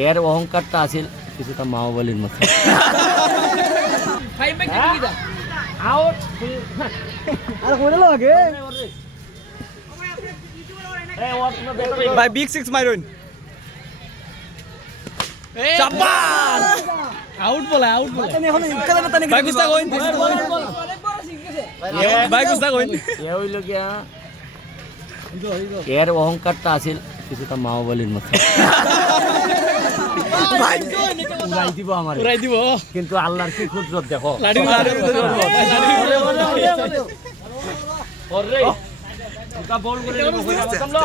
এর অহংকারটা আছে কিছুটা মাওবালির মতো আউট ভাই বিগ সিক্স মারুন চাপান আউট বলে আউট বলে ভাই কুস্তা কইন ভাই কুস্তা কইন এ হইল গিয়া এর অহংকারটা আছে কিছুটা মাওবালির মতো ভাই। উড়াই দিব আমার। উড়াই দিব। কিন্তু আল্লাহর কি কুদরত দেখো। লাড়ি ওরে। ওটা বল করে দিব কইরা বাতাম লো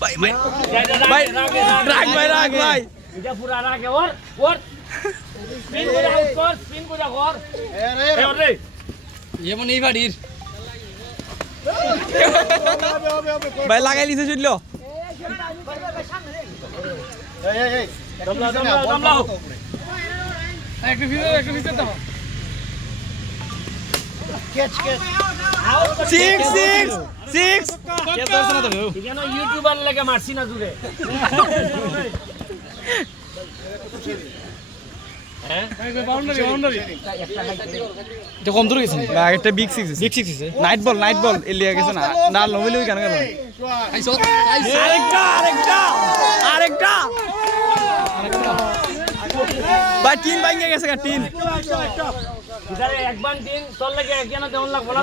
ভাই ভাই ভাই রাগ ভাই রাগ ভাই। এটা পুরা রাগে ওর ওর। স্পিন করে আউট কর স্পিন করে কর এ ওরে যেমন এই বাড়ির। ভাই লাগাই লিছে শুনল? ইউটিউবার লাগে মারছি না দূরে কম দূরে গেছে ভাই একটা বিগ সিক্স বিগ সিক্স আছে নাইট বল নাইট বল এলিয়া গেছে না। না নবিল কেন গেল আরেকটা আরেকটা আরেকটা। ভাই তিন ভাঙে গেছে গা তিন। একবার দিন তোর লাগে কেন কেমন লাগবো না।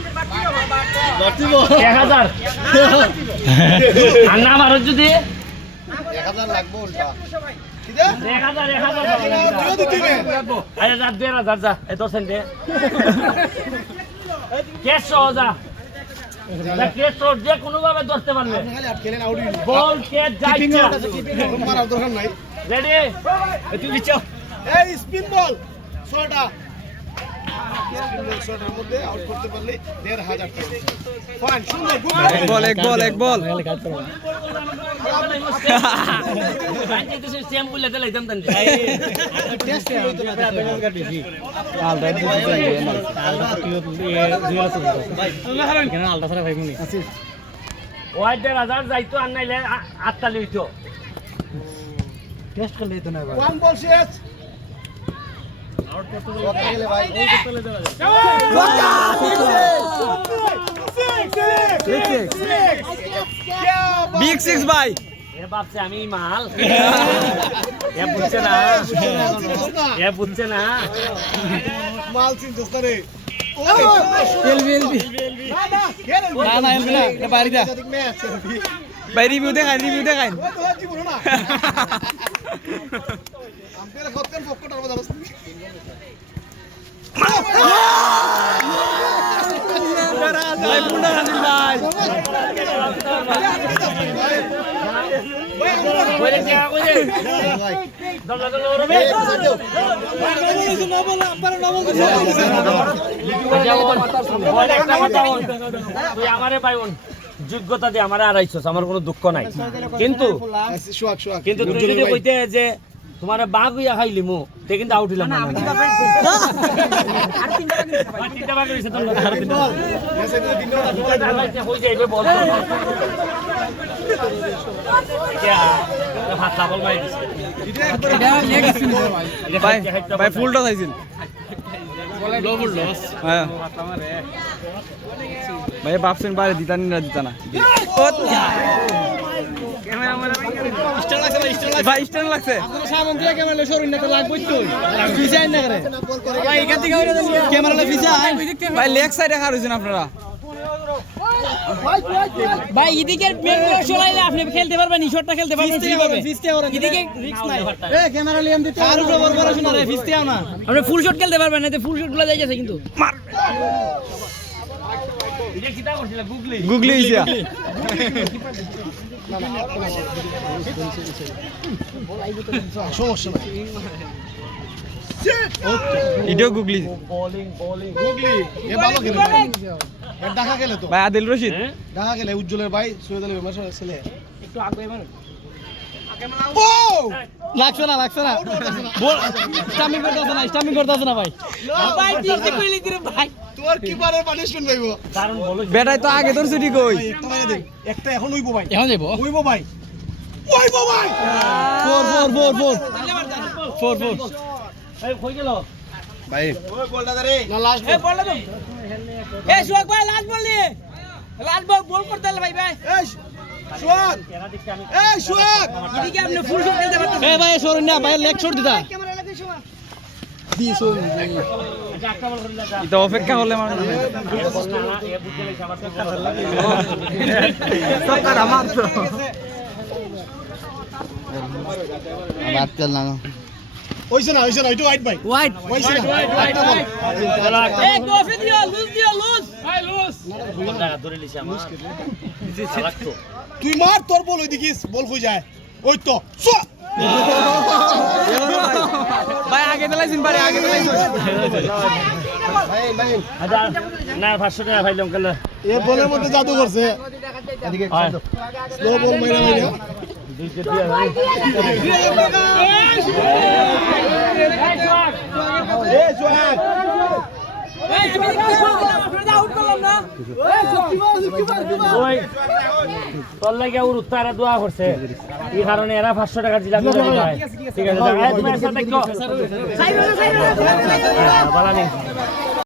এক হাজার। আর না ভারত যদি এক হাজার লাগবো এক হাজার এক হাজার যা দেড় হাজার যা এত সেন্টে। কেস যা যা, কেস সহ যে কোনো ভাবে ধরতে পারবে। খালি আট খেলেন আউট বল কে যা ইচ্ছা। মারার দরকার নাই। রেডি এই স্পিন বল। ছয়টার মধ্যে আউট করতে পারলে দেড় হাজার টাকা। ফাইন সুন্দর এক বল এক বল এক বল। সেম বললে তো লাইতাম তান ওয়াই দেড় হাজার যাইতো আর নাইলে আটটা লইতো ওয়ান বল শেষ। বিগ সিক্স ভাই এ ভাবছে আমি মাল এ বুঝছে না এ বুঝছে না মাল না রে ভাই রিভিউ দেখাই রিভিউ দেখাই ওই তো হচ্ছি বলো না আম্পায়ার কতক্ষণ পক্কটার মধ্যে অবস্থা ভাই পুন্ডা রাজিল ভাই কইরে টিয়া কইরে দল্লা দল্লা ওরবে বল একটা কথা বল। তুই আমারে পাইবন যোগ্যতা দিয়ে আমারে আড়াইছস আমার কোনো দুঃখ নাই কিন্তু কিন্তু তুই যদি কইতে যে তোমার বাঘ হইয়া খাইলি মু তে কিন্তু আউট হইলাম না ভাই ফুলটা চাইছিল। হ্যাঁ। ভাই ভাবছেন বাইরে দিতা না দিতা না। ভাই স্ট্যান্ড লাগছে। সামন দিয়ে ক্যামেরা সরুন না তো লাগবই তো ফিসাই না করে। ভাই এখান থেকে ক্যামেরা ফিসা ভাই লেগ সাইডে খার আপনারা। ভাই এদিকে চলাইলে আপনি খেলতে পারবেন এই শটটা খেলতে পারবেন এদিকে রিস্ক নাই। এ ক্যামেরা লিয়াম দিতে আর উপরে শোনা রে ফিস্তেও না। আপনি ফুল শট খেলতে পারবেন না ফুল শটগুলো যাইছে কিন্তু। করছিল গুগলি গুগলি সমস্যা নাই। এটাও গুগলি। গুগলি এ ভালো খেলে। ঢাকা গেলে তো। ভাই আদিল রশিদ। হ্যাঁ? ঢাকা গেলে উজ্জ্বলের ভাই সৈয়দ আলী মেশা ছেলে। ও! লাগছে না লাগছে না। স্টামিং করতেছ না। স্টামিং করতেছ না ভাই। ভাই ঠিক কইলি দিরে ভাই। তোর কিপারের পানিশমেন্ট পাইবো কারণ বলো বেটাই তো আগে তোর ছুটি কই? ভাই একটা একটা এখন উইবো ভাই। এখন যাইবো? উইবো ভাই। উইবো ভাই। Four four four four. Four four. এই কই গেল? ভাই। না লাস্ট এ বল দাও এ সুয়াক ভাই লাস্ট বল নিয়ে লাস্ট বল বল করতে ভাই ভাই। এই সোহাগ। এরা দেখতে এই সোহাগ। এদিকে আপনি ফুল শট খেলতে পারতেছেন। এ ভাই সরুন না ভাই লেগ শট দিতা। এটা অপেক্ষা হলে আমার তো। হইছে না হইছে না এটা হোয়াইট ভাই হোয়াইট হইছে না একটা বল এ কফি দিও লুজ দিও লুজ ভাই লুজ ধরে লিছে আমার। তুই মার তোর বল ওই দেখিস বল কই যায়। ওই তো সো। ভাই আগে দিলাইছেন ভাই আগে দিলাইছেন আচ্ছা না টাকা কেলে এ বলের মধ্যে জাদু করছে। স্লো বল মাইরা মাইরা। তোর লাগে ওর উত্তারা দোয়া করছে এই কারণে এরা পাঁচশো টাকা দিলাম ঠিক আছে